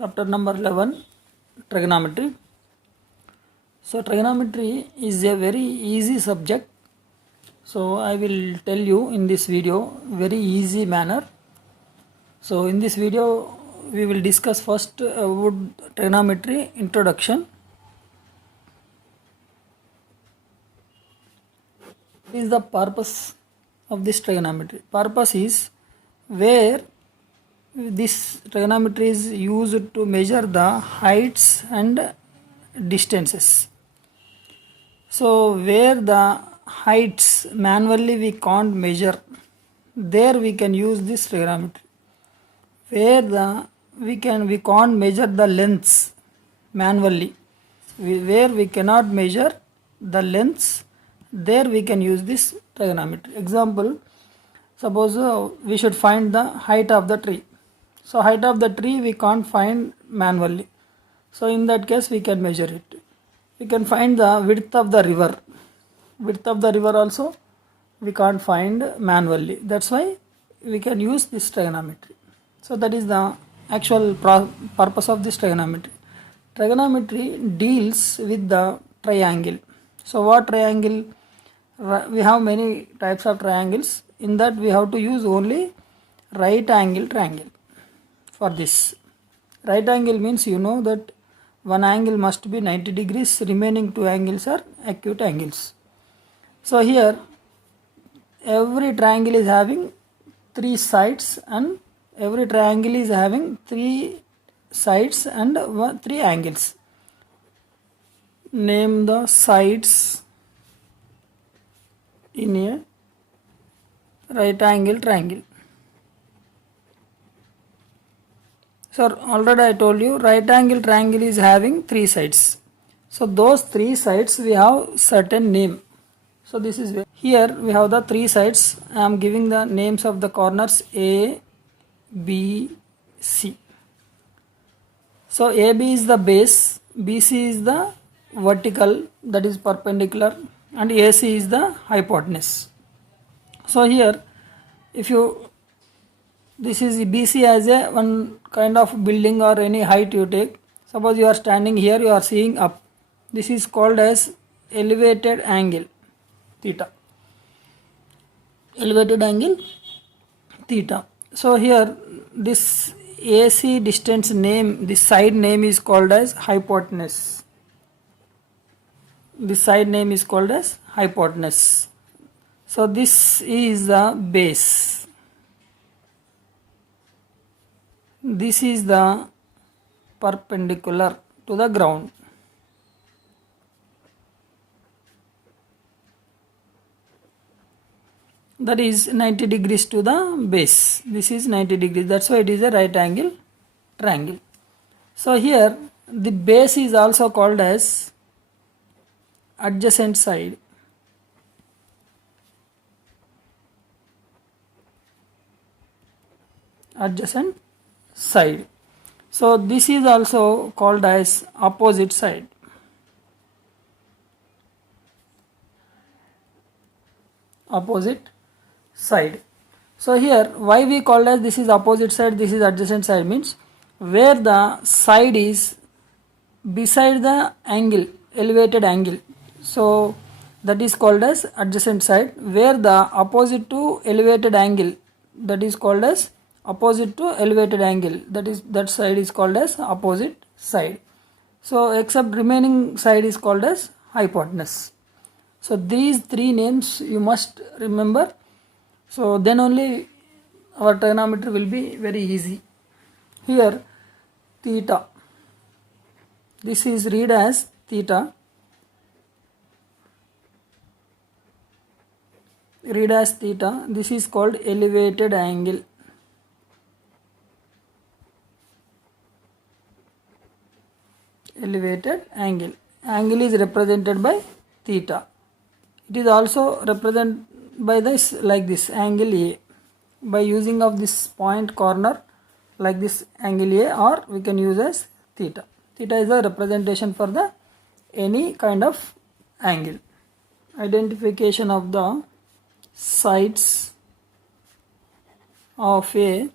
Chapter number 11, Trigonometry. So trigonometry is a very easy subject. So I will tell you in this video very easy manner. So in this video we will discuss first about trigonometry introduction. What is the purpose of this trigonometry? Purpose is where this trigonometry is used to measure the heights and distances. So where the heights manually we can't measure, there we can use this trigonometry. Where we can't measure the lengths manually, where we cannot measure the lengths, there we can use this trigonometry. Example, suppose we should find the height of the tree. So height of the tree we can't find manually. So in that case we can measure it. We can find the width of the river. Width of the river also we can't find manually. That's why we can use this trigonometry. So that is the actual purpose of this trigonometry. Trigonometry deals with the triangle. So what triangle? We have many types of triangles. In that we have to use only right angle triangle. For this, right angle means you know that one angle must be 90 degrees, remaining two angles are acute angles. So here every triangle is having three sides and every triangle is having three sides and three angles. Name the sides in a right angle triangle. So already I told you right angle triangle is having three sides. So those three sides we have certain name. So this is where here we have the three sides. I am giving the names of the corners A, B, C. So AB is the base, BC is the vertical, that is perpendicular, and AC is the hypotenuse. So here if you this is BC as a one kind of building or any height you take. Suppose you are standing here, you are seeing up. This is called as elevated angle theta. Elevated angle theta. So here this AC distance name, this side name is called as hypotenuse. This side name is called as hypotenuse. So this is the base. This is the perpendicular to the ground. That is 90 degrees to the base. This is 90 degrees. That's why it is a right angle triangle. So here the base is also called as adjacent side. Adjacent side. So this is also called as opposite side. Opposite side. So here why we call as this is opposite side, this is adjacent side means where the side is beside the angle, elevated angle. So that is called as adjacent side. Where the opposite to elevated angle, that is called as opposite to elevated angle, that side is called as opposite side. So except remaining side is called as hypotenuse. So these three names you must remember. So then only our trigonometry will be very easy. Here theta, this is read as theta. Read as theta. This is called elevated angle. Elevated angle. Angle is represented by theta. It is also represented by this like this angle A by using of this point corner like this angle A, or we can use as theta. Theta is a representation for the any kind of angle. Identification of the sides of a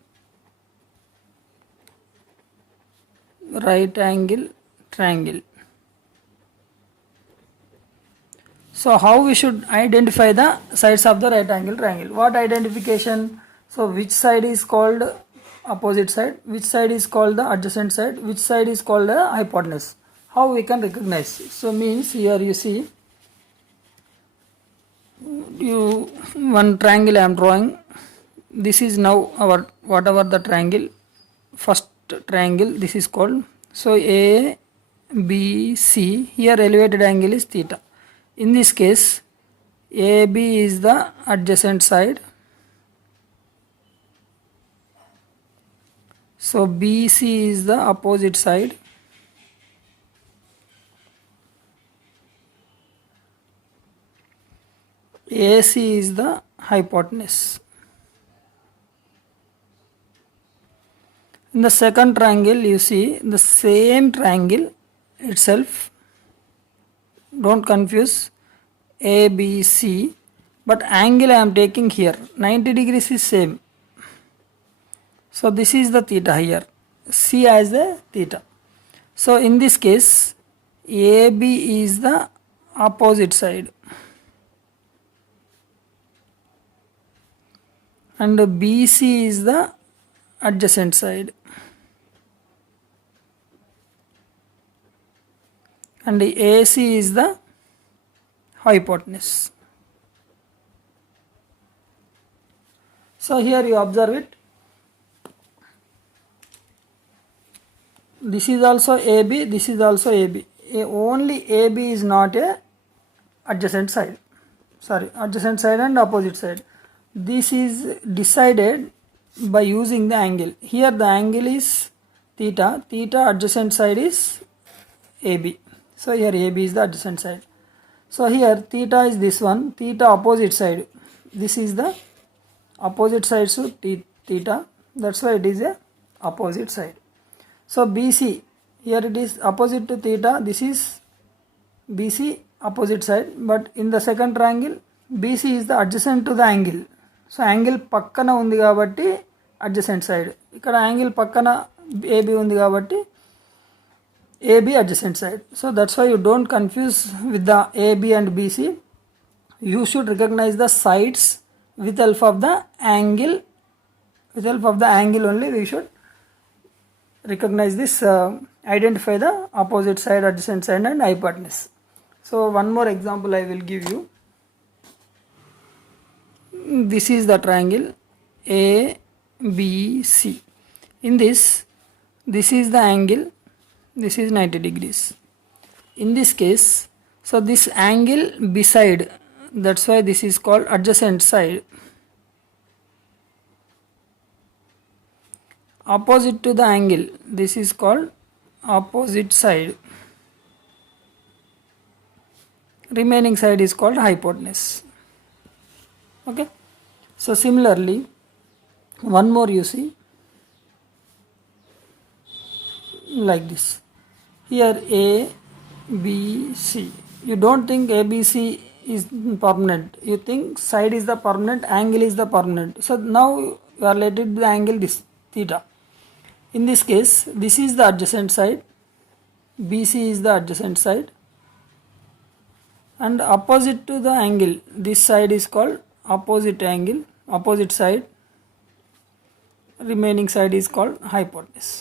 right angle triangle. So how we should identify the sides of the right angle triangle? What identification? So which side is called opposite side, which side is called the adjacent side, which side is called the hypotenuse? How we can recognize? So means here you see, you one triangle I am drawing. This is now our whatever the triangle, first triangle, this is called. So A, B, C, here elevated angle is theta. In this case, AB is the adjacent side. So BC is the opposite side. AC is the hypotenuse. In the second triangle, you see the same triangle itself. Don't confuse ABC, but angle I am taking here 90 degrees is same. So this is the theta here, C as the theta. So in this case, AB is the opposite side and BC is the adjacent side, and the AC is the hypotenuse. So here you observe it. This is also AB, this is also AB. Only AB is not a adjacent side. Sorry, adjacent side and opposite side. This is decided by using the angle. Here the angle is theta, theta adjacent side is AB. So here AB is the adjacent side. So here theta is this one, theta opposite side. This is the opposite side to theta. That's why it is a opposite side. So BC, here it is opposite to theta. This is BC opposite side. But in the second triangle, BC is the adjacent to the angle. So angle పక్కన ఉంది కాబట్టి adjacent side. ఇక్కడ angle పక్కన AB ఉంది కాబట్టి AB adjacent side. So that's why you don't confuse with the AB and BC. You should recognize the sides with help of the angle. With help of the angle only we should recognize this, identify the opposite side, adjacent side and hypotenuse. So one more example I will give you. This is the triangle ABC. In this is the angle, this is 90 degrees. In this case, so this angle beside, that's why this is called adjacent side. Opposite to the angle, this is called opposite side. Remaining side is called hypotenuse. Okay. So similarly, one more you see, like this. Here A, B, C. You don't think ABC is permanent. You think side is the permanent, angle is the permanent. So now you are related to the angle this theta. In this case, this is the adjacent side, BC is the adjacent side, and opposite to the angle, this side is called opposite angle, opposite side. Remaining side is called hypotenuse.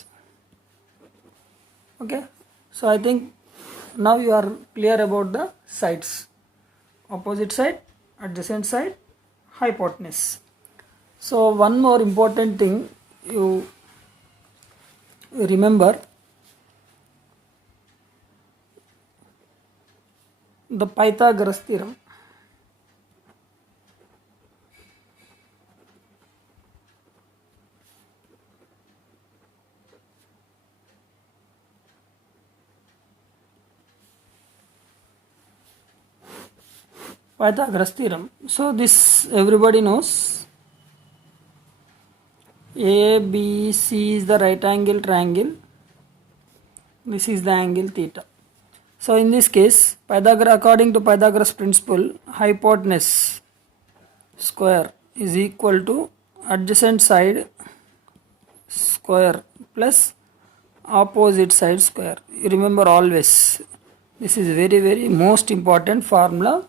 Okay, so I think now you are clear about the sides: opposite side, adjacent side, hypotenuse. So one more important thing you remember, the Pythagoras theorem. Pythagoras theorem. So this everybody knows. ABC is the right angle triangle. This is the angle theta. So in this case, according to Pythagoras principle, hypotenuse square is equal to adjacent side square plus opposite side square. You remember always. This is very most important formula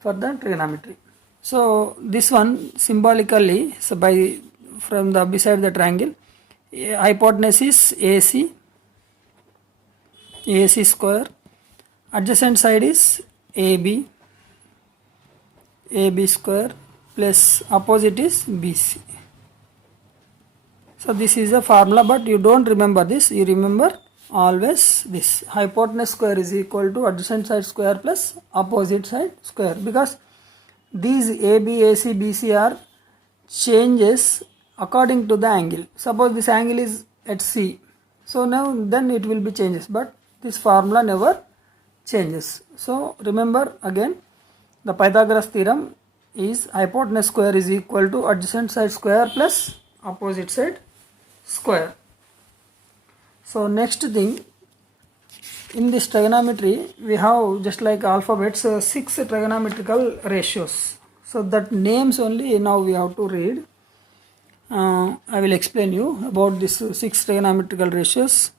for the trigonometry. So this one symbolically, so by from the beside the triangle, hypotenuse is AC square, adjacent side is AB square plus opposite is BC. So this is a formula, but you don't remember this, you remember always this: hypotenuse square is equal to adjacent side square plus opposite side square, because these AB, AC, BC are changes according to the angle. Suppose this angle is at C, so now then it will be changes, but this formula never changes. So remember again, the Pythagoras theorem is hypotenuse square is equal to adjacent side square plus opposite side square. So next thing, in this trigonometry we have, just like alphabets, 6 trigonometrical ratios. So that names only now we have to read. I will explain you about this 6 trigonometrical ratios.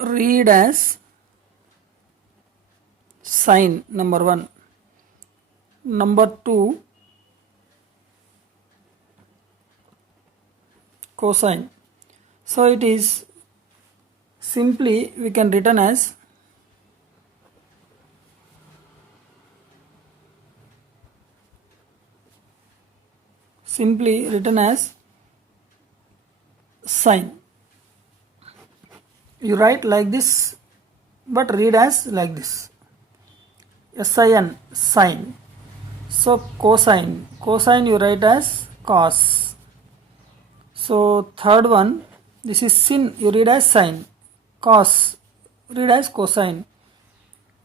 Read as sine, number 1. Number 2, cosine. So it is simply we can written as sine. You write like this, but read as like this: sin, sine. So cosine you write as cos. So third one, this is sin, you read as sine. Cos, read as cosine.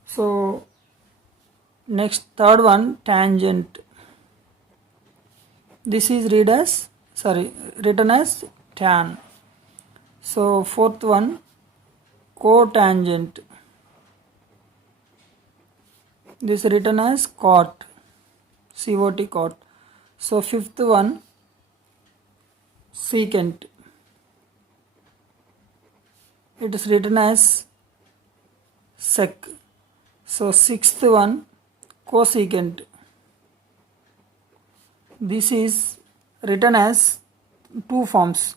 So next, third one, tangent. This is written as tan. So fourth one, cotangent. This is written as cot, COT, cot. So fifth one, secant. It is written as sec. So sixth one, cosecant. This is written as two forms: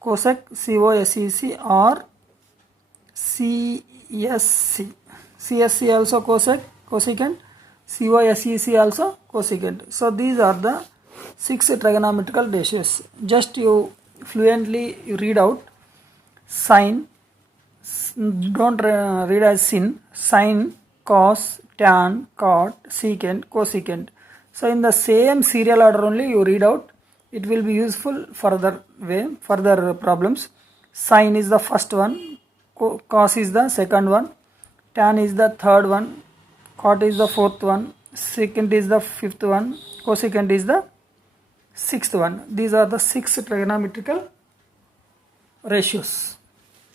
cosec, COSEC, or CSC. CSC also cosecant, COSEC also cosecant. So these are the 6 trigonometrical ratios. Just you fluently read out sine, don't read as sin, sine, cos, tan, cot, secant, cosecant. So in the same serial order only you read out, it will be useful further problems. Sine is the first one, cos is the second one, tan is the third one, cot is the fourth one, secant is the fifth one, cosecant is the sixth one. These are the 6 trigonometrical ratios.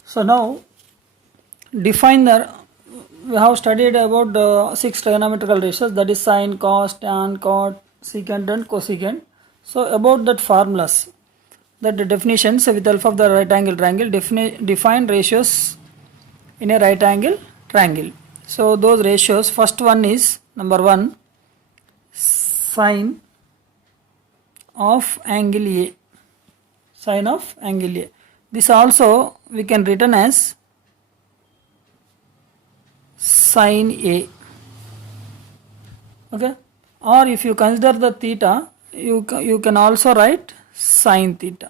So now we have studied about the 6 trigonometrical ratios, that is sine, cos, tan, cot, secant and cosecant. So about that formulas, that the definitions with the help of the right angle triangle, define ratios in a right angle triangle. So those ratios, first one is number 1, sine of angle A. Sine of angle A. This also we can written as sine A. Okay, or if you consider the theta, you can also write sine theta.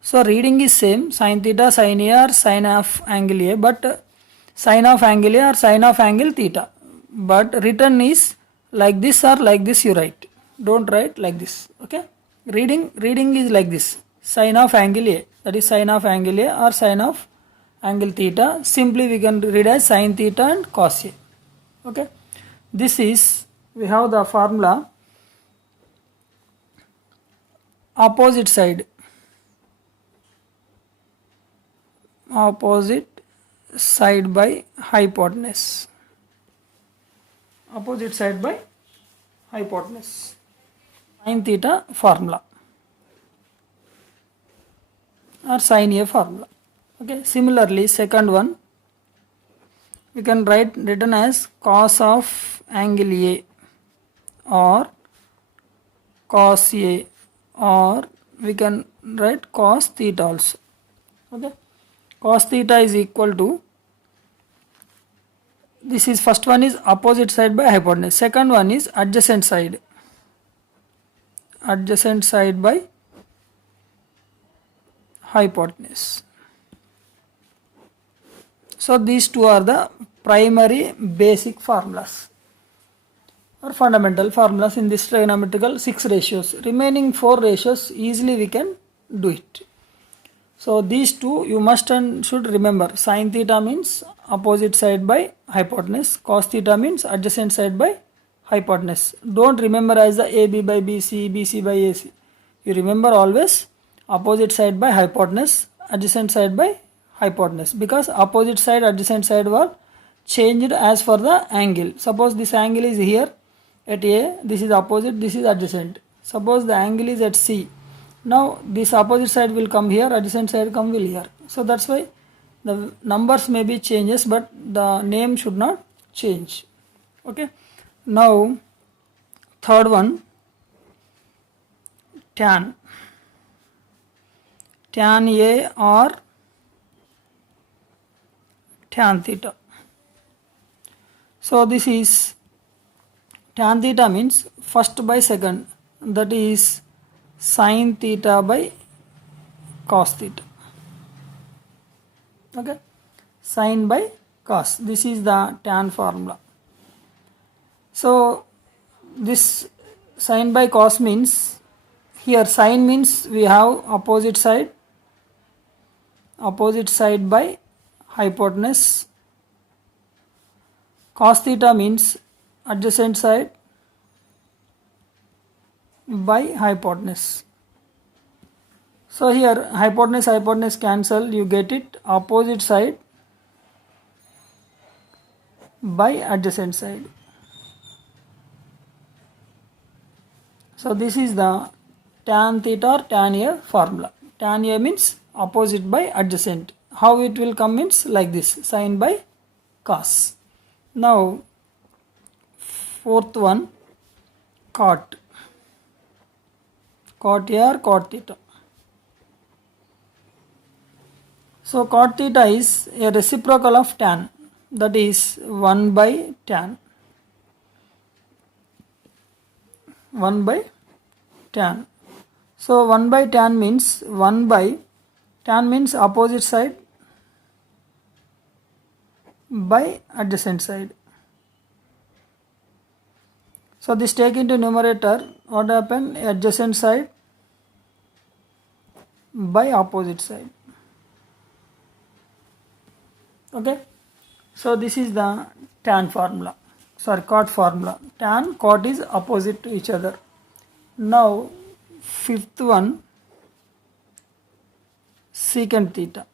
So reading is same, sine theta, sine A, or sine of angle A, but sine of angle A or sine of angle theta, but written is like this or like this you write. Don't write like this. Okay, reading is like this: sine of angle A, that is sine of angle A or sine of angle theta. Simply we can read as sine theta and cos A. Okay, this is, we have the formula opposite side by hypotenuse. Opposite side by hypotenuse. Sine theta formula. or sin A formula. Okay, similarly second one we can written as cos of angle A or cos A, or we can write cos theta also. Okay, cos theta is equal to, this is first one is opposite side by hypotenuse, second one is adjacent side by hypotenuse. So these two are the primary basic formulas or fundamental formulas in this trigonometrical 6 ratios. Remaining 4 ratios easily we can do it. So these two you must and should remember. Sin theta means opposite side by hypotenuse, cos theta means adjacent side by hypotenuse. Don't remember as the AB by BC, BC by AC. You remember always opposite side by hypotenuse, adjacent side by hypotenuse, because opposite side, adjacent side were changed as for the angle. Suppose this angle is here at A, this is opposite, this is adjacent. Suppose the angle is at C. Now this opposite side will come here, adjacent side come will here. So that's why the numbers may be changes, but the name should not change. Okay. Now third one, tan A or tan theta. So this is tan theta means first by second, that is sin theta by cos theta. Okay, sin by cos, this is the tan formula. So this sin by cos means, here sin means we have opposite side by hypotenuse, cos theta means adjacent side by hypotenuse. So here hypotenuse cancel, you get it opposite side by adjacent side. So this is the tan theta or tan A formula. Tan A means opposite by adjacent. How it will come means like this, sin by cos. Now fourth one, cot A or cot theta. So cot theta is a reciprocal of tan, that is 1 by tan. 1 by tan. So 1 by tan means tan means opposite side by adjacent side. So this take into numerator, what happen? Adjacent side by opposite side. Okay, so this is the tan formula, cot formula. Tan, cot is opposite to each other. Now fifth one, secant theta.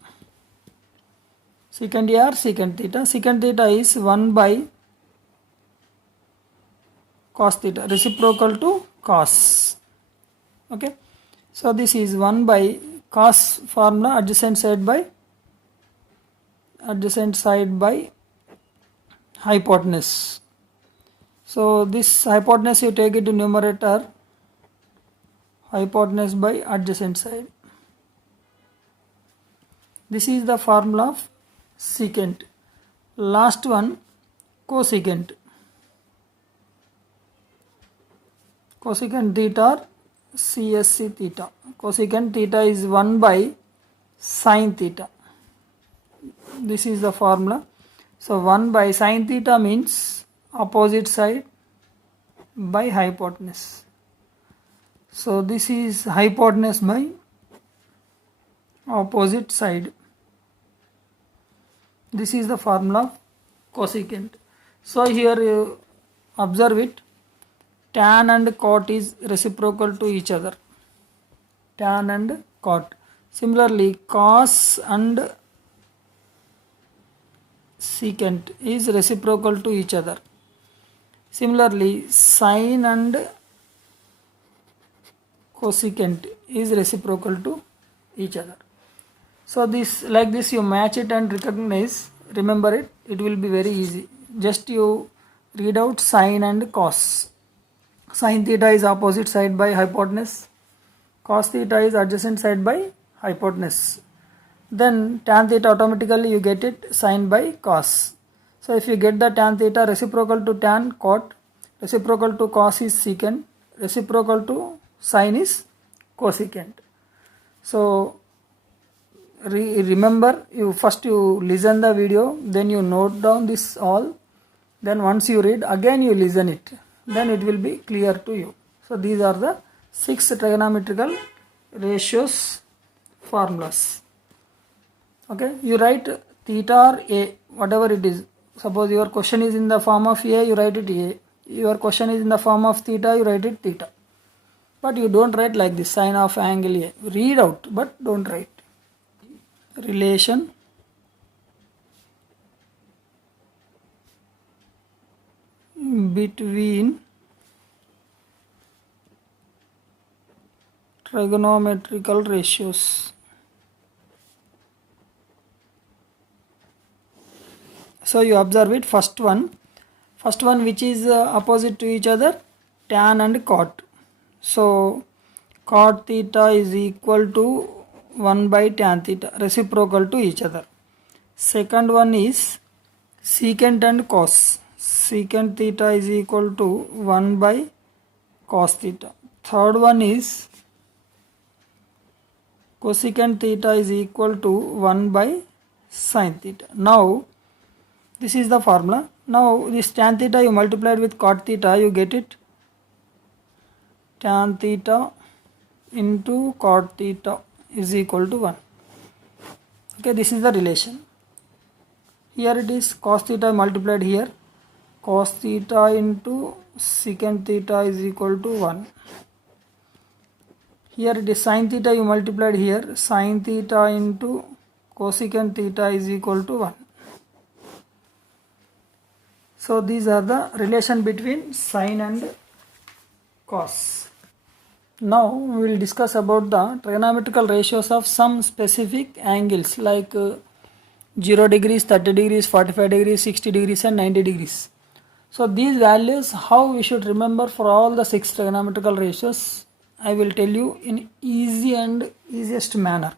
Secant A or secant theta. Secant theta is 1 by cos theta, reciprocal to cos. Okay, so this is 1 by cos formula, adjacent side by hypotenuse. So this hypotenuse you take it to numerator, hypotenuse by adjacent side. This is the formula of secant. Last one, cosecant. Cosecant theta or CSC theta. Cosecant theta is 1 by sin theta. This is the formula. So 1 by sin theta means opposite side by hypotenuse. So this is hypotenuse by opposite side. This is the formula of cosecant. So here you observe it, tan and cot is reciprocal to each other. Tan and cot. Similarly, cos and secant is reciprocal to each other. Similarly, sin and cosecant is reciprocal to each other. So this, like this, you match it and recognize, remember it, it will be very easy. Just you read out sine and cos. Sine theta is opposite side by hypotenuse, cos theta is adjacent side by hypotenuse. Then tan theta, automatically you get it sine by cos. So if you get the tan theta, reciprocal to tan cot, reciprocal to cos is secant, reciprocal to sine is cosecant. So remember, you first you listen the video, then you note down this all, then once you read again you listen it, then it will be clear to you. So these are the 6 trigonometrical ratios formulas. Okay, you write theta or a, whatever it is. Suppose your question is in the form of a, you write it a. Your question is in the form of theta, you write it theta. But you don't write like this, sine of angle a. Read out, but don't write. Relation between trigonometrical ratios. So you observe it, first one which is opposite to each other, tan and cot. So cot theta is equal to 1 by tan theta, reciprocal to each other. Second one is secant and cos. Secant theta is equal to 1 by cos theta. Third one is cosecant theta is equal to 1 by sin theta. Now this is the formula. Now this tan theta you multiplied with cot theta, you get it tan theta into cot theta is equal to 1. Okay, this is the relation. Here it is cos theta multiplied here, cos theta into secant theta is equal to 1. Here it is sin theta you multiplied here, sin theta into cosecant theta is equal to 1. So these are the relation between sine and cos. Now we will discuss about the trigonometrical ratios of some specific angles like 0 degrees, 30 degrees, 45 degrees, 60 degrees and 90 degrees. So these values, how we should remember for all the 6 trigonometrical ratios, I will tell you in easy and easiest manner.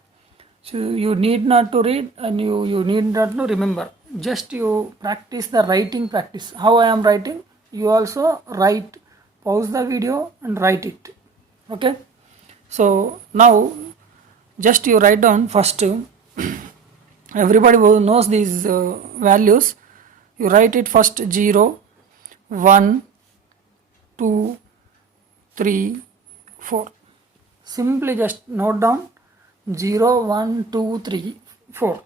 So you need not to read and you need not to remember. Just you practice the writing practice. How I am writing, you also write, pause the video and write it. Okay. So now just you write down first. Everybody who knows these values, you write it first 0, 1, 2, 3, 4. Simply just note down 0, 1, 2, 3, 4.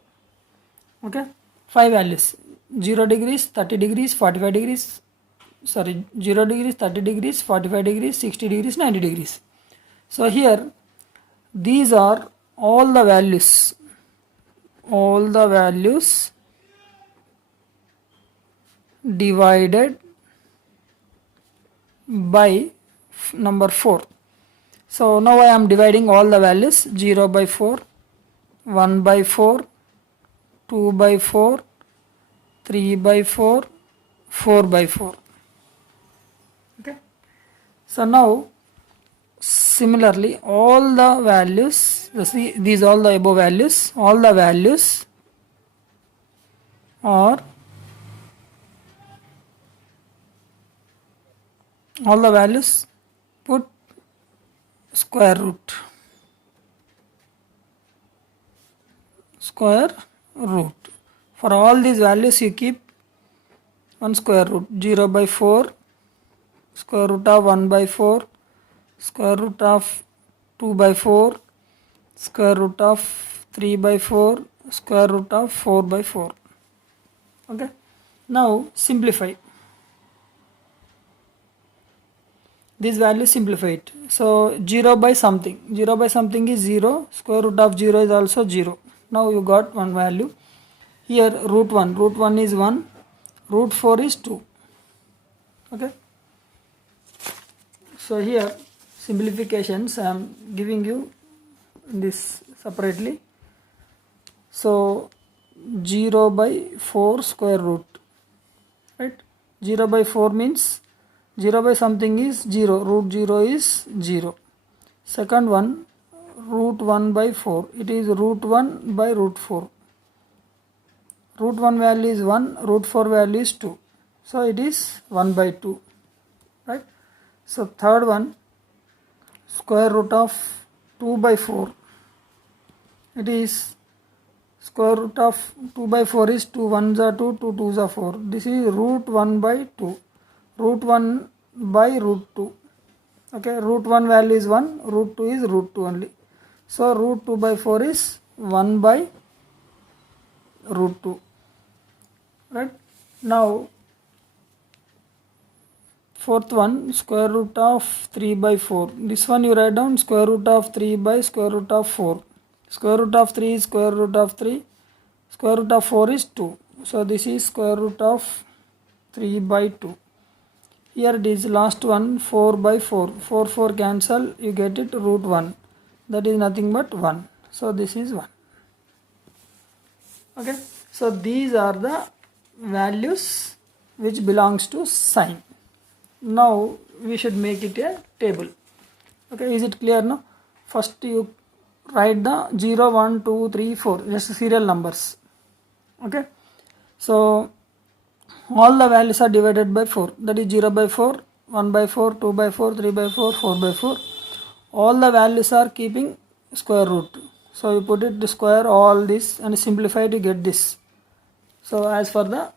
Okay. 5 values, 0 degrees, 30 degrees, 45 degrees, 0 degrees, 30 degrees, 45 degrees, 60 degrees, 90 degrees. So here these are all the values divided by number 4. So now I am dividing all the values, 0 by 4, 1 by 4, 2 by 4, 3 by 4, 4 by 4. Okay. So now similarly all the values, you see these all the above values, all the values are put square root. For all these values you keep one square root, 0 by 4, square root of 1 by 4, square root of 2 by 4, square root of 3 by 4, square root of 4 by 4. Okay. Now simplify. These values simplify it. So 0 by something is 0, square root of 0 is also 0. Now you got one value. Here root 1 is 1, root 4 is 2. Okay. So here simplifications I am giving you this separately. So 0 by 4 square root, right? 0 by 4 means 0 by something is 0, root 0 is 0. Second one, root 1 by 4, it is root 1 by root 4. Root 1 value is 1, root 4 value is 2, so it is 1 by 2, right? So third one, square root of 2 by 4, it is square root of 2 by 4 is 2 1s are 2, 2 2s are 4. This is root 1 by 2, root 1 by root 2. Okay, root 1 value is 1, root 2 is root 2 only. So root 2 by 4 is 1 by root 2, right? Now fourth one, square root of 3 by 4. This one you write down square root of 3 by square root of 4. Square root of 3 is square root of 3, square root of 4 is 2. So this is square root of 3 by 2. Here it is last one, 4 by 4. 4 4 cancel, you get it root 1. That is nothing but 1. So this is 1. Okay. So these are the values which belongs to sine. Now we should make it a table. Okay, is it clear now? First you write the 0 1 2 3 4 just serial numbers. Okay, so all the values are divided by 4, that is 0 by 4, 1 by 4, 2 by 4, 3 by 4, 4 by 4. All the values are keeping square root, so you put it to square all this and simplify to get this. So as for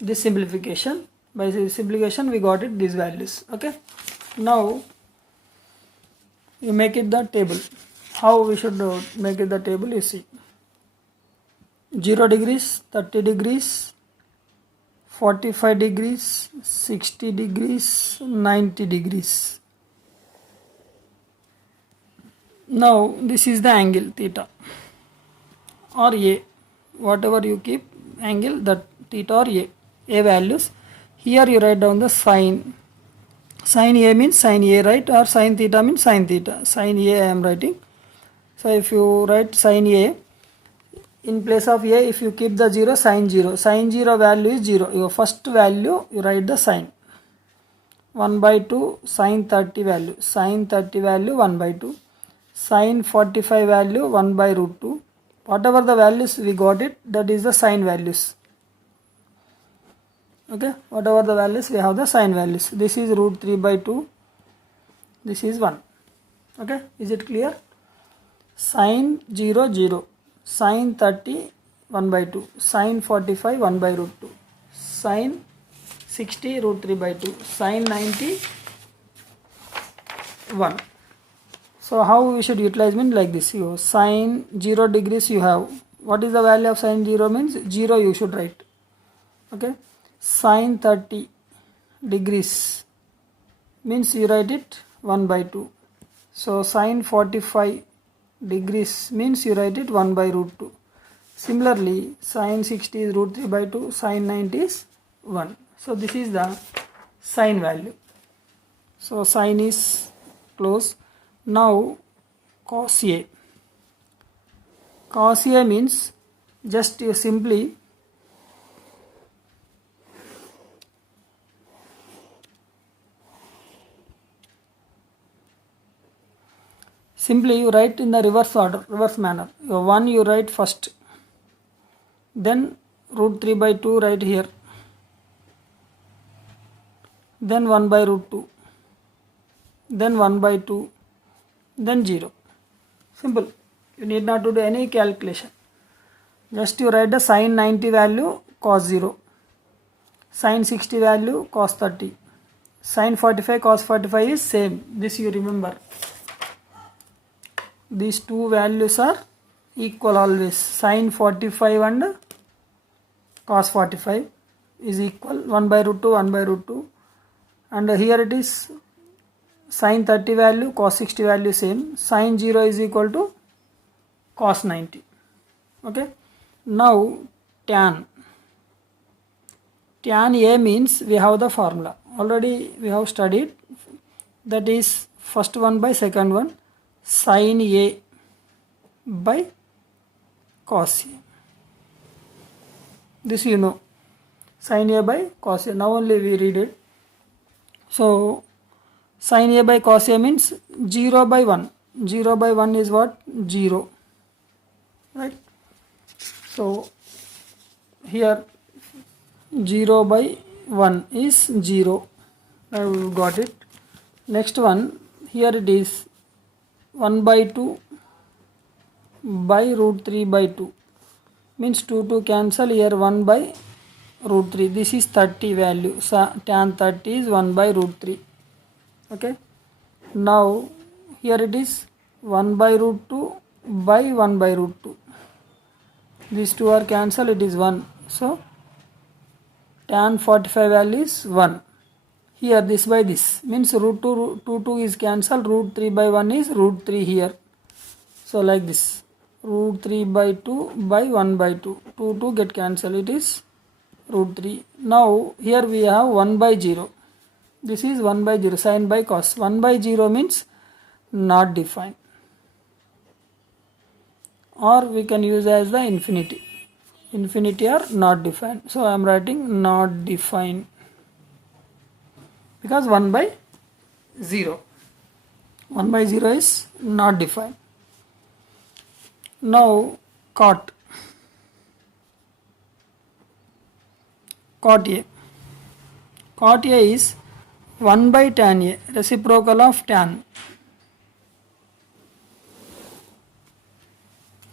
this simplification, by simplification we got it these values. Okay, now you make it the table. How we should make it the table, you see, 0 degrees, 30 degrees, 45 degrees, 60 degrees, 90 degrees. Now this is the angle theta or a, whatever you keep angle, that theta or a values. Here you write down the sine. Sine a means sine a, right? Or sine theta means sine theta. Sine a I am writing. So if you write sine a, in place of a if you keep the 0, sine 0. Sine 0 value is 0. Your first value you write the sine. 1 by 2 sine 30 value. Sine 30 value 1 by 2. Sine 45 value 1 by root 2. Whatever the values we got it, that is the sine values. Okay, whatever the values we have the sine values. This is root 3 by 2, this is 1. Okay, is it clear? Sine 0 0, sine 30 1 by 2, sine 45 1 by root 2, sine 60 root 3 by 2, sine 90 1. So how we should utilize mean like this. You sine 0 degrees you have, what is the value of sine 0 means 0 you should write. Okay, sine 30 degrees means you write it 1 by 2. So sine 45 degrees means you write it 1 by root 2. Similarly sine 60 is root 3 by 2, sine 90 is 1. So this is the sine value. So sine is close. Now cos a. Cos a means just you simply you write in the reverse order, reverse manner. 1 you write first, then root 3 by 2 right here, then 1 by root 2, then 1 by 2, then 0. Simple. You need not to do any calculation. Just you write the sine 90 value cos 0, sine 60 value cos 30, sine 45 cos 45 is same. This you remember. These two values are equal always. Sine 45 and cos 45 is equal, 1 by root 2, 1 by root 2. And here it is sine 30 value, cos 60 value same. Sine 0 is equal to cos 90. Okay. Now tan. Tan A means we have the formula. Already we have studied. That is first one by second one. Sin A by cos A. This you know, sin A by cos A. Now only we read it. So sin A by cos A means 0 by 1. 0 by 1 is what? 0. Right? So here 0 by 1 is 0. I got it. Next one, here it is 1 by 2 by root 3 by 2. Means 2 cancel, here 1 by root 3. This is 30 value. So tan 30 is 1 by root 3. Okay. Now here it is 1 by root 2 by 1 by root 2. These two are cancelled, it is 1. So tan 45 value is 1. Here this by this means root 2 is cancelled, root 3 by 1 is root 3 here. So like this, root 3 by 2 by 1 by 2. 2 get cancelled, it is root 3. Now here we have 1 by 0. This is 1 by 0, sin by cos. 1 by 0 means not defined. Or we can use as the infinity. Infinity or not defined. So I am writing not defined. Because 1 by 0. 1 by 0 is not defined. Now cot. Cot A. Cot A is 1 by tan A, reciprocal of tan.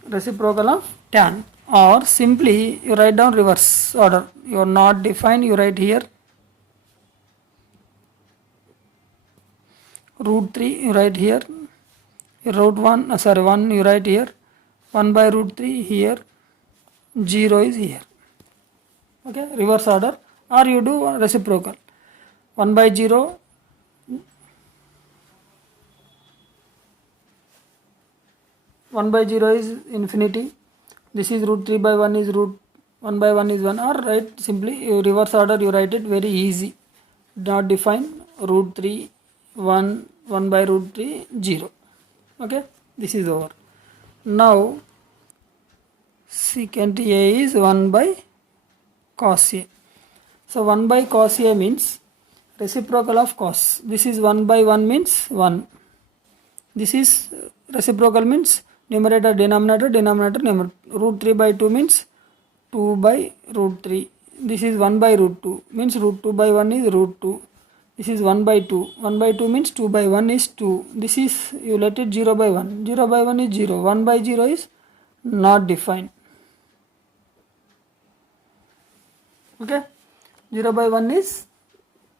Reciprocal of tan. Or simply you write down reverse order. You are not defined, you write here. Root 3 you write here. Root 1, 1 you write here. 1 by root 3 here. 0 is here. Okay, reverse order. Or you do reciprocal. 1 by 0. 1 by 0 is infinity. This is root 3 by 1 is root 1 by 1 is 1. Or write simply you reverse order, you write it very easy. Not define, root 3 1 1 by root 3 0. Okay, this is over. Now secant A is 1 by cos A. So 1 by cos A means reciprocal of cos. This is 1 by 1 means 1. This is reciprocal means numerator denominator, denominator numerator. Root 3 by 2 means 2 by root 3. This is 1 by root 2 means root 2 by 1 is root 2. This is 1 by 2. 1 by 2 means 2 by 1 is 2. This is, you let it 0 by 1. 0 by 1 is 0. 1 by 0 is not defined. Okay. 0 by 1 is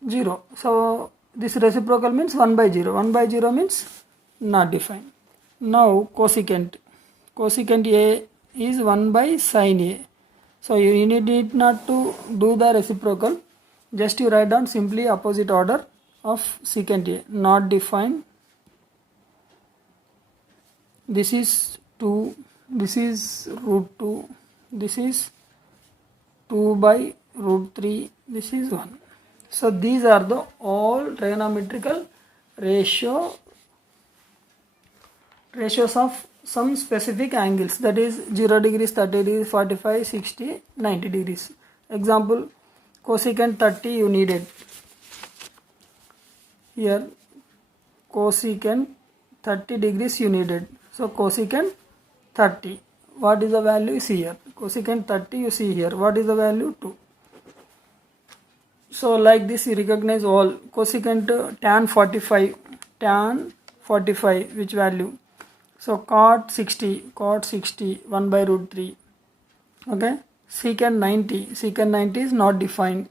0. So this reciprocal means 1 by 0. 1 by 0 means not defined. Now cosecant. Cosecant A is 1 by sin A. So you need not to do the reciprocal. Just you write down simply opposite order of secant A. Not defined. This is 2. This is root 2. This is 2 by root 3. This is 1. So these are the all trigonometrical ratios of some specific angles, that is 0 degrees, 30 degrees, 45, 60, 90 degrees. Example, cosecant 30 you needed. Here cosecant 30 degrees you needed. So cosecant 30. What is the value? See here. Cosecant 30 you see here. What is the value? 2. So like this you recognize all. Cosecant tan 45. Tan 45 which value? So cot 60. Cot 60 1 by root 3. Okay. Secant 90. Secant 90 is not defined.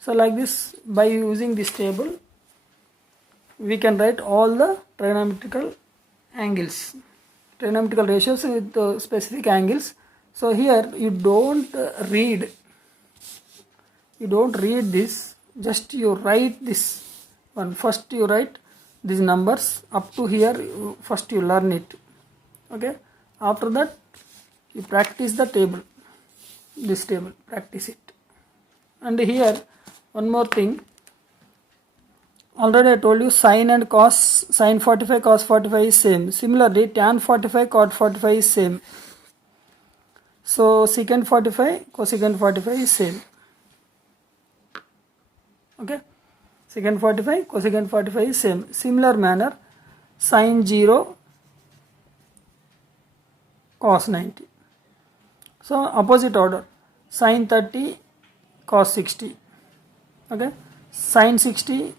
So like this, by using this table we can write all the trigonometrical angles, trigonometrical ratios with specific angles. So here you don't read this, just you write this one. First you write these numbers up to here, first you learn it. Okay, after that you practice the table, this table, practice it. And here one more thing, already I told you sin and cos, sin 45 cos 45 is same. Similarly tan 45 cot 45 is same. So secant 45, cosecant 45 is same. Okay, secant 45, cosecant 45 is same. Similar manner, sin 0, cos 90. So opposite order, sin 30, cos 60. Okay, sin 60,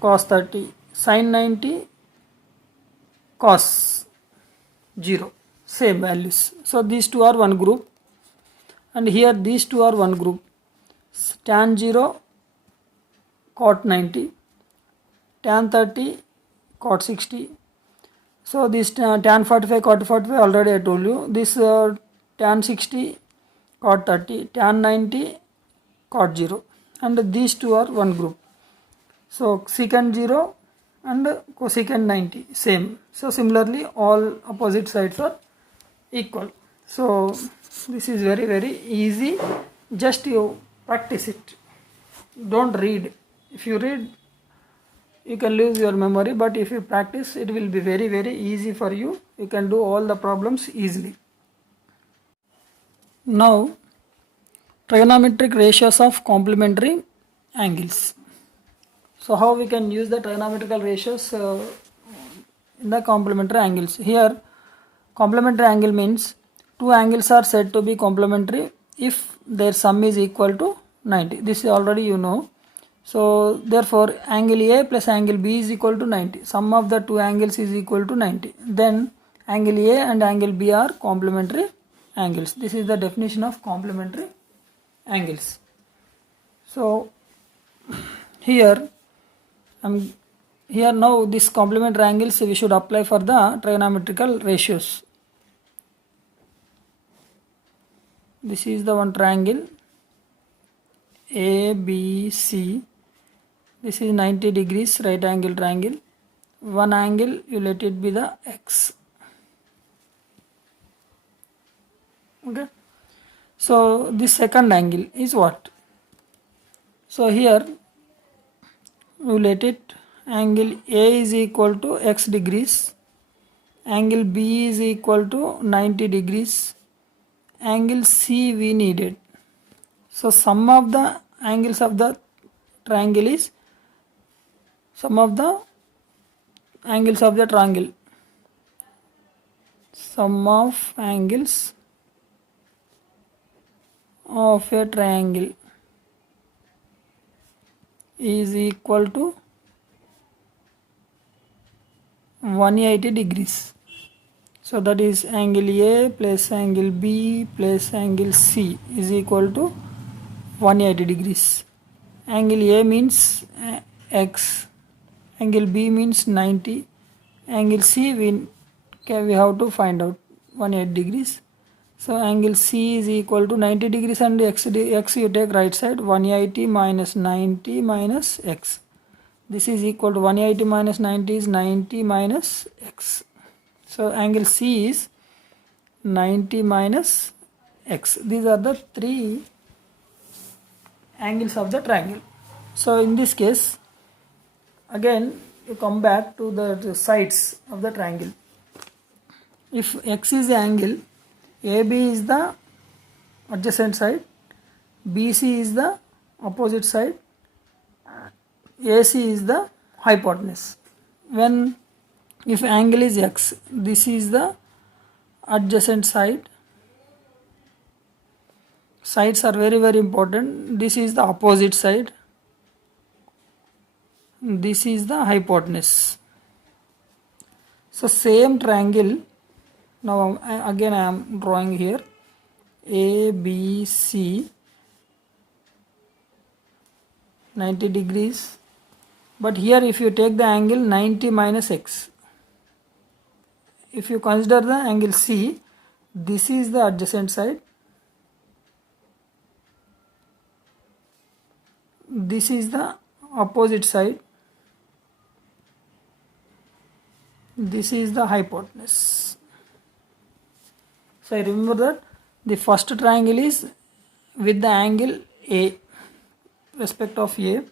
cos 30, sin 90, cos 0, same values. So these two are one group, and here these two are one group, tan 0, cot 90, tan 30, cot 60. So this tan 45, cot 45 already I told you. This tan 60, cot 30, tan 90, cot 0, and these two are one group. So secant 0 and cosecant 90 same. So similarly all opposite sides are equal. So this is very easy, just you practice it, don't read. If you read you can lose your memory, but if you practice it will be very easy for you. You can do all the problems easily. Now trigonometric ratios of complementary angles. So how we can use the trigonometrical ratios in the complementary angles? Here complementary angle means two angles are said to be complementary if their sum is equal to 90. This is already you know. So therefore angle A plus angle B is equal to 90. Sum of the two angles is equal to 90. Then angle A and angle B are complementary angles. This is the definition of complementary angles. So here now this complementary angles we should apply for the trigonometrical ratios. This is the one triangle ABC. This is 90 degrees right angle triangle. One angle you let it be the X. Okay. So this second angle is what? So here we let it angle A is equal to X degrees, angle B is equal to 90 degrees, angle C we needed. So sum of the angles of the triangle is sum of the angles of the triangle. Sum of angles of a triangle is equal to 180 degrees. So that is angle A plus angle B plus angle C is equal to 180 degrees. Angle A means X, angle B means 90, angle C we have to find out 180 degrees. So angle C is equal to 90 degrees and X you take right side, 180 minus 90 minus X. This is equal to 180 minus 90 is 90 minus X. So angle C is 90 minus X. These are the three angles of the triangle. So in this case again you come back to the sides of the triangle. If X is the angle, AB is the adjacent side, BC is the opposite side, AC is the hypotenuse. If angle is X, this is the adjacent side. Sides are very important. This is the opposite side. This is the hypotenuse. So same triangle. Now again I am drawing here ABC 90 degrees, but here if you take the angle 90 minus X, if you consider the angle C, this is the adjacent side, this is the opposite side, this is the hypotenuse. So I remember that the first triangle is with the angle A, respect of A.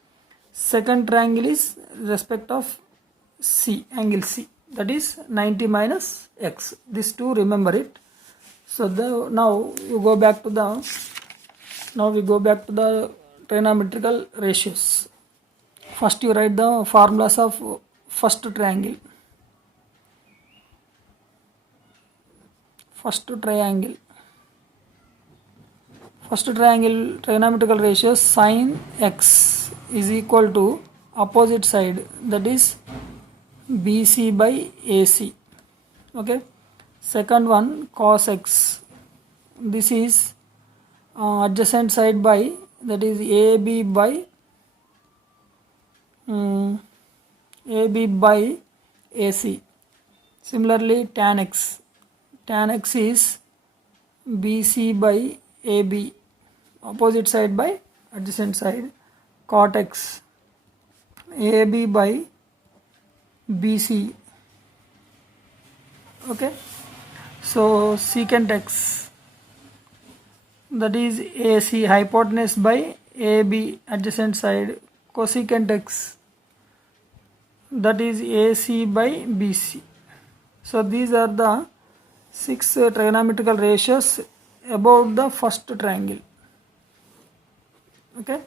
Second triangle is respect of C, angle C, that is 90 minus X. These two remember it. So now we go back to the trigonometrical ratios. First you write the formulas of first triangle. First triangle trigonometrical ratio sin x is equal to opposite side, that is BC by AC. Okay. Second one, cos x. This is adjacent side by, that is AB by AC. Similarly, tan x. Tan x is BC by AB, opposite side by adjacent side. Cot x, AB by BC. Okay. So secant x, that is AC, hypotenuse by AB, adjacent side. Cosecant x, that is AC by BC. So these are the 6 trigonometrical ratios about the first triangle. Okay.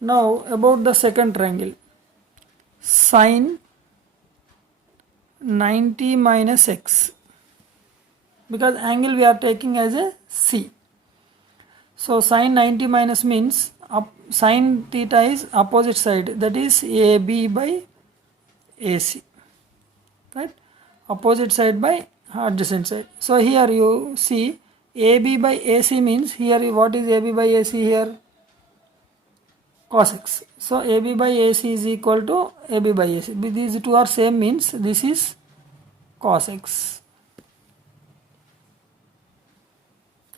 Now about the second triangle, sin 90 minus x, because angle we are taking as a C. So sin 90 minus means sin theta is opposite side, that is AB by AC, right? Opposite side by adjacent side. So here you see AB by AC means, here what is AB by AC here? Cos x. So AB by AC is equal to AB by AC. These two are same means this is cos x.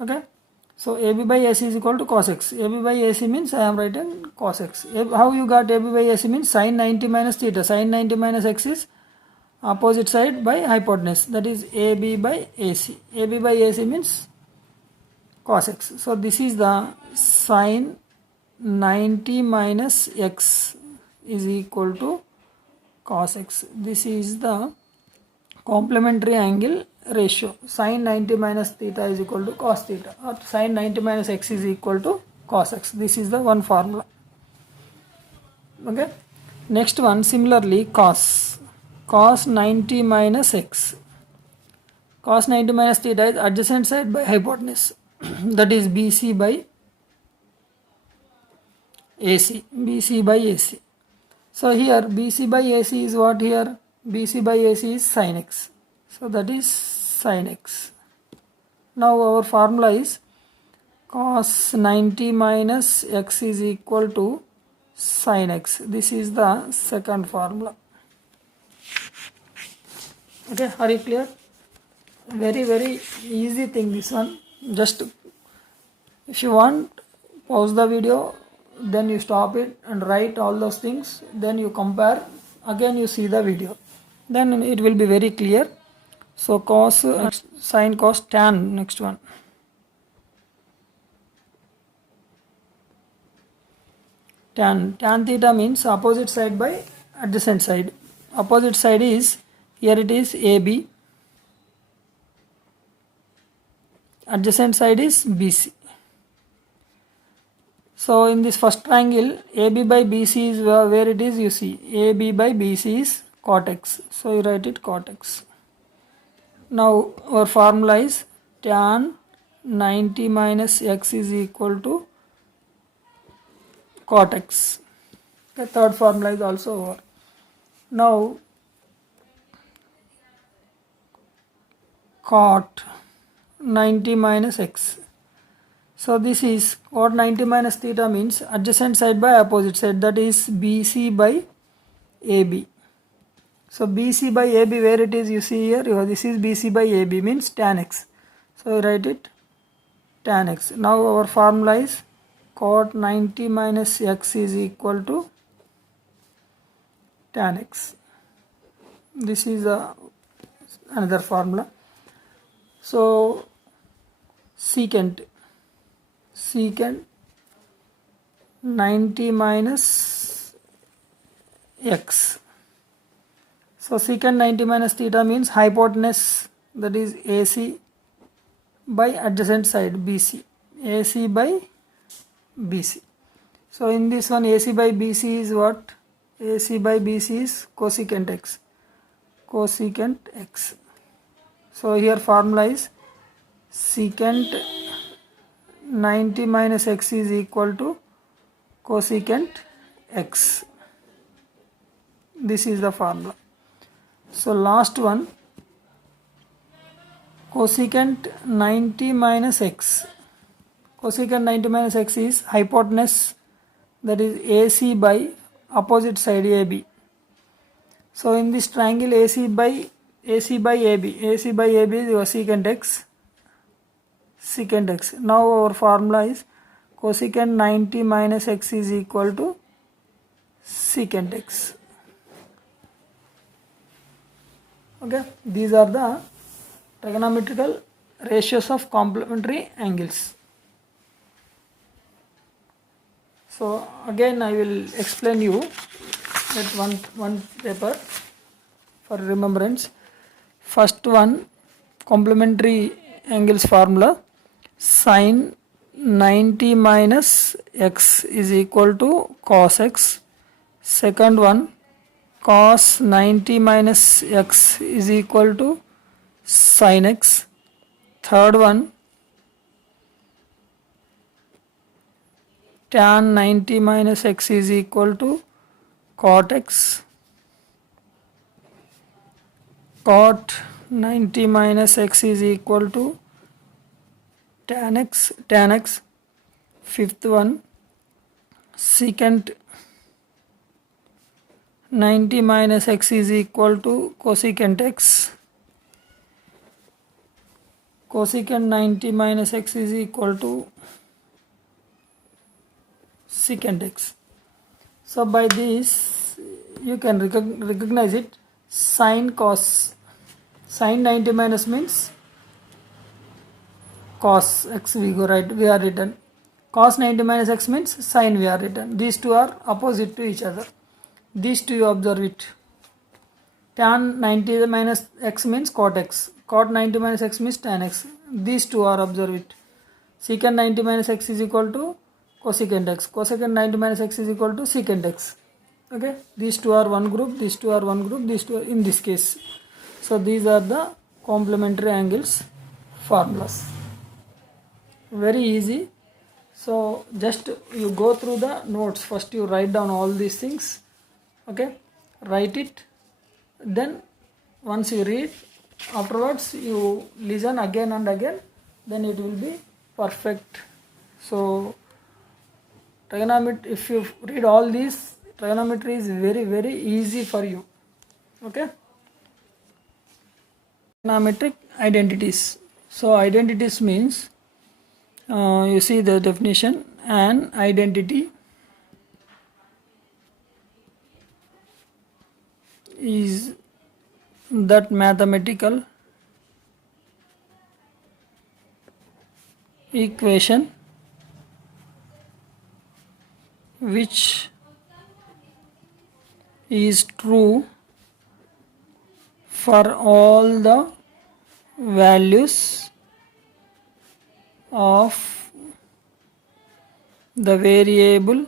Okay. So AB by AC is equal to cos x. AB by AC means I am writing cos x. How you got AB by AC means sin 90 minus theta. Sin 90 minus x is opposite side by hypotenuse, that is AB by AC. AB by AC means cos x. So this is the sin 90 minus x is equal to cos x. This is the complementary angle ratio. Sin 90 minus theta is equal to cos theta, or sin 90 minus x is equal to cos x. This is the one formula. Okay. Next one, similarly cos 90 minus x. Cos 90 minus theta is adjacent side by hypotenuse, that is BC by AC. BC by AC. So here BC by AC is what here? BC by AC is sin x. So that is sin x. Now our formula is cos 90 minus x is equal to sin x. This is the second formula. Okay, are you clear? Very easy thing this one. Just if you want, pause the video, then you stop it and write all those things, then you compare, again you see the video, then it will be very clear. So cos, sin, cos, tan, next one. Tan theta means opposite side by adjacent side. Opposite side is, here it is AB, adjacent side is BC. So in this first triangle, AB by BC is where it is, you see AB by BC is cot x. So you write it cot x. Now our formula is tan 90 minus x is equal to cot x. The third formula is also over. Now cot 90 minus x. So this is cot 90 minus theta means adjacent side by opposite side, that is BC by AB. So BC by AB, where it is, you see here, this is BC by AB means tan x. So you write it tan x. Now our formula is cot 90 minus x is equal to tan x. This is another formula. So secant 90 minus x. So secant 90 minus theta means hypotenuse, that is AC by adjacent side BC. AC by BC. So in this one AC by BC is what? AC by BC is cosecant x. Cosecant x. So here formula is secant 90 minus x is equal to cosecant x. This is the formula. So last one, cosecant 90 minus x. Cosecant 90 minus x is hypotenuse, that is AC by opposite side AB. So in this triangle AC by AB is your secant x. Now our formula is cosecant 90 minus x is equal to secant x. Okay, these are the trigonometrical ratios of complementary angles. So again I will explain you that one paper for remembrance. First one, complementary angles formula, sin 90 minus x is equal to cos x. Second one, cos 90 minus x is equal to sin x. Third one, tan 90 minus x is equal to cot x. Cot 90 minus x is equal to tan x. Fifth one, secant 90 minus x is equal to cosecant x. Cosecant 90 minus x is equal to secant x. So by this you can recognize it. Sin 90 minus means cos x, we are written. Cos 90 minus x means sin, we are written. These two are opposite to each other. These two you observe it. Tan 90 minus x means cot x. Cot 90 minus x means tan x. These two are observe it. Secant 90 minus x is equal to cosecant x. Cosecant 90 minus x is equal to secant x. Okay, these two are one group, these two are one group, these two are in this case. So these are the complementary angles formulas. Very easy. So just you go through the notes. First you write down all these things. Okay, write it. Then once you read, afterwards you listen again and again, then it will be perfect. So trigonometry, if you read all these, trigonometry is very easy for you. Okay, trigonometric identities. So identities means you see the definition. An identity is that mathematical equation which is true for all the values of the variables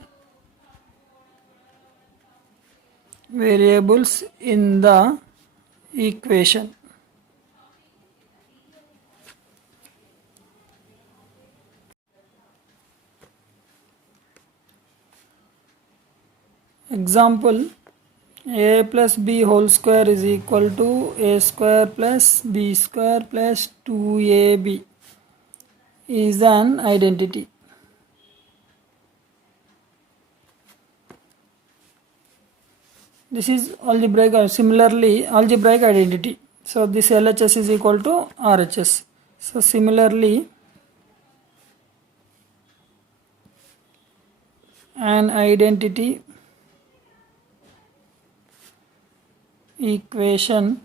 in the equation. Example, a plus b whole square is equal to a square plus b square plus 2ab is an identity. This is algebraic identity. So this LHS is equal to RHS. So similarly, an identity equation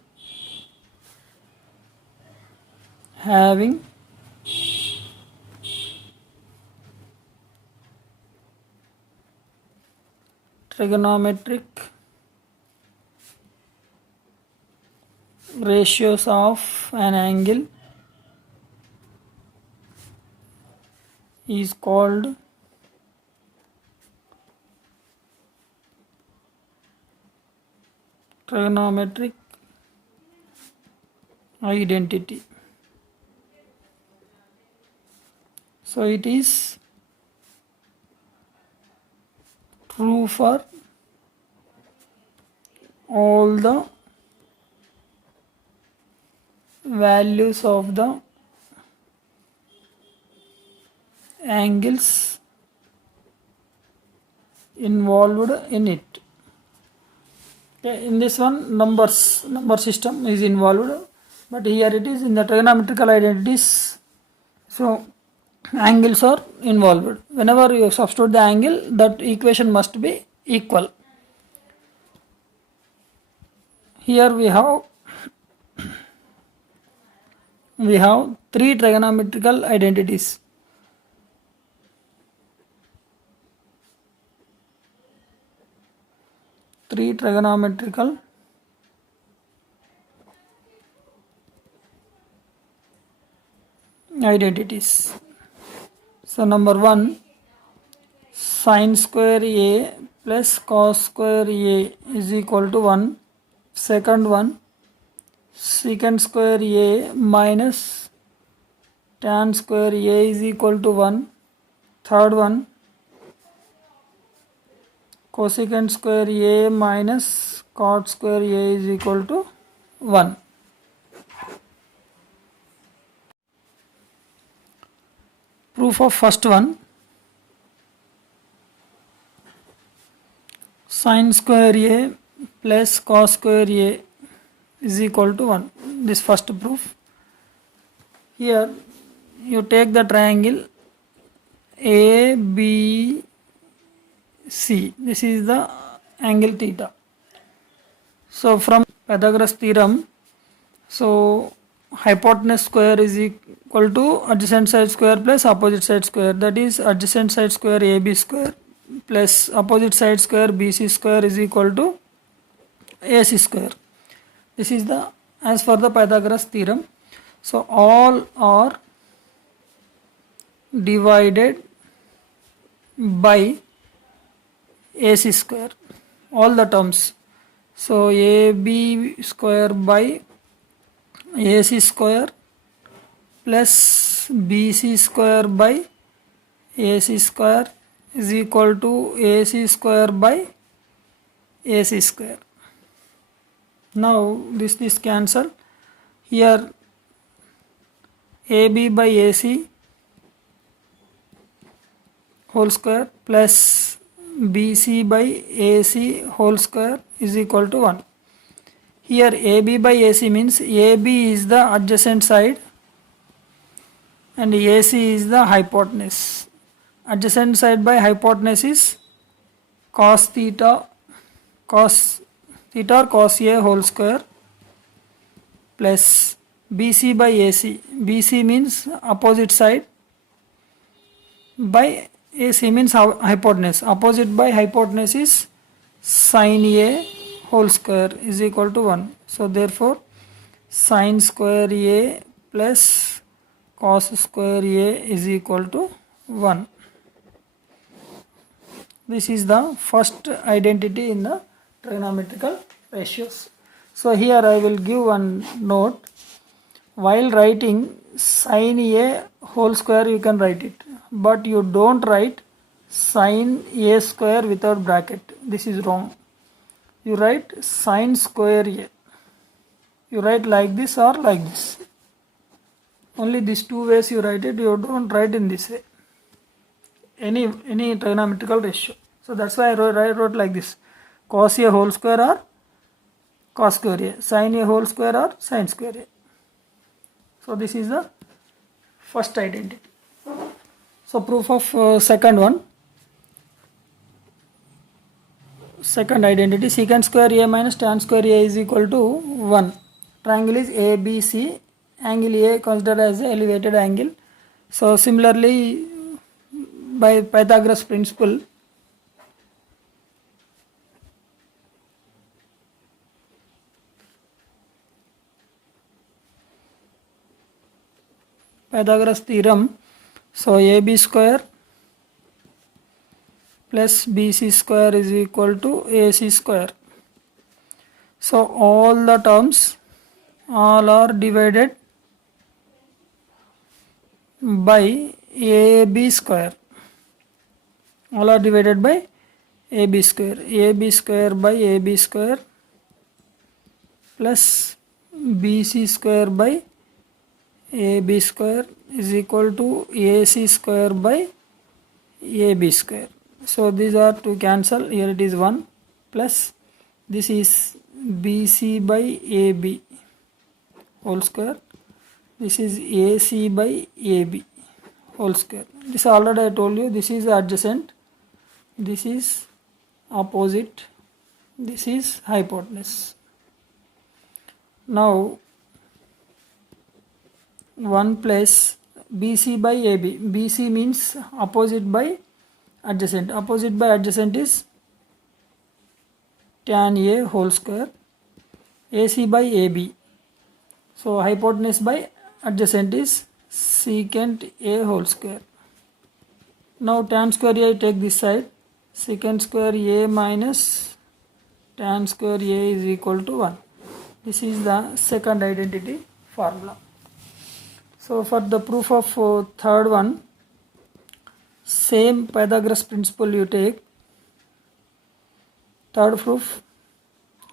having trigonometric ratios of an angle is called trigonometric identity. So it is true for all the values of the angles involved in it. Okay, in this one number system is involved, but here it is in the trigonometrical identities. So angles are involved. Whenever you substitute the angle, that equation must be equal. Here we have three trigonometrical identities. Three trigonometrical identities. So number one, sin square A plus cos square A is equal to 1. Second one, secant square A minus tan square A is equal to 1. Third one, cosecant square A minus cot square A is equal to 1. Proof of first one, sin square A plus cos square A is equal to 1. This first proof. Here you take the triangle ABC. This is the angle theta. So from Pythagoras theorem, so hypotenuse square is equal to adjacent side square plus opposite side square. That is adjacent side square AB square plus opposite side square BC square is equal to AC square. This is the as for the Pythagoras theorem. So all are divided by AC square, all the terms. So AB square by AC square plus BC square by AC square is equal to AC square by AC square. Now this cancel. Here AB by AC whole square plus BC by AC whole square is equal to 1. Here AB by AC means AB is the adjacent side and AC is the hypotenuse. Adjacent side by hypotenuse is cos theta or cos A whole square plus BC by AC. BC means opposite side by AC means hypotenuse. Opposite by hypotenuse is sin A whole square is equal to 1. So therefore sin square A plus cos square A is equal to 1. This is the first identity in the trigonometrical ratios. So here I will give one note. While writing sin A whole square you can write it, but you don't write sin A square without bracket. This is wrong. You write sin square A. You write like this or like this. Only these two ways you write it. You don't write in this way. Any trigonometrical ratio. So that's why I wrote like this. Cos A whole square or cos square A. Sin A whole square or sin square A. So this is the first identity. So proof of second one. Second identity, secant square A minus tan square A is equal to 1. Triangle is ABC. Angle A considered as an elevated angle. So similarly, by Pythagoras principle, Pythagoras theorem, So AB square plus BC square is equal to AC square. So all the terms all are divided by AB square. All are divided by AB square. AB square by AB square plus BC square by AB square is equal to AC square by AB square. So these are to cancel. Here it is 1 plus this is BC by AB whole square. This is AC by AB whole square. This already I told you, this is adjacent, this is opposite, this is hypotenuse. Now 1 plus BC by AB. BC means opposite by adjacent. Opposite by adjacent is tan A whole square. AC by AB. So hypotenuse by adjacent is secant A whole square. Now tan square A, take this side. Secant square A minus tan square A is equal to 1. This is the second identity formula. So for the proof of third one, same Pythagoras principle you take. Third proof,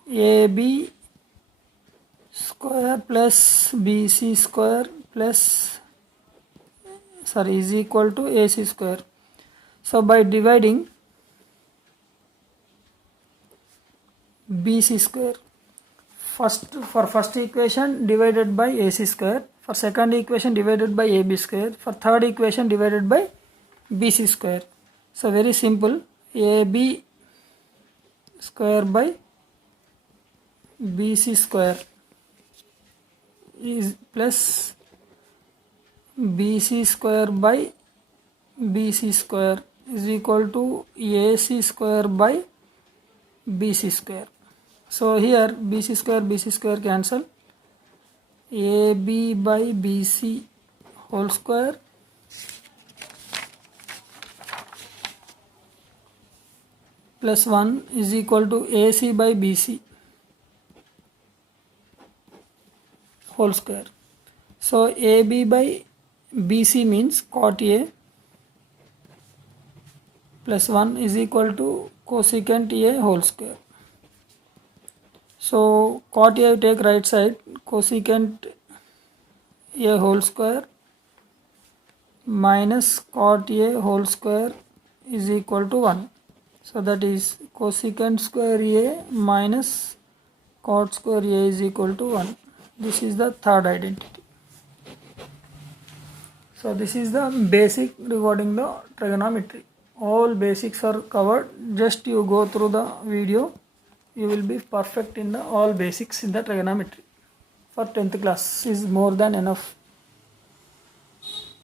AB square plus BC square plus is equal to AC square. So by dividing BC square, for first equation divided by AC square, for second equation divided by AB square, for third equation divided by BC square. So very simple, AB square by BC square is plus BC square by BC square is equal to AC square by BC square. So here BC square cancel. AB by BC whole square plus 1 is equal to AC by BC whole square. So AB by BC means cot A plus 1 is equal to cosecant A whole square. So cot A take right side, cosecant A whole square minus cot A whole square is equal to 1. So that is cosecant square A minus cot square A is equal to 1. This is the third identity. So this is the basic regarding the trigonometry. All basics are covered. Just you go through the video, you will be perfect in the all basics in the trigonometry. For 10th class is more than enough.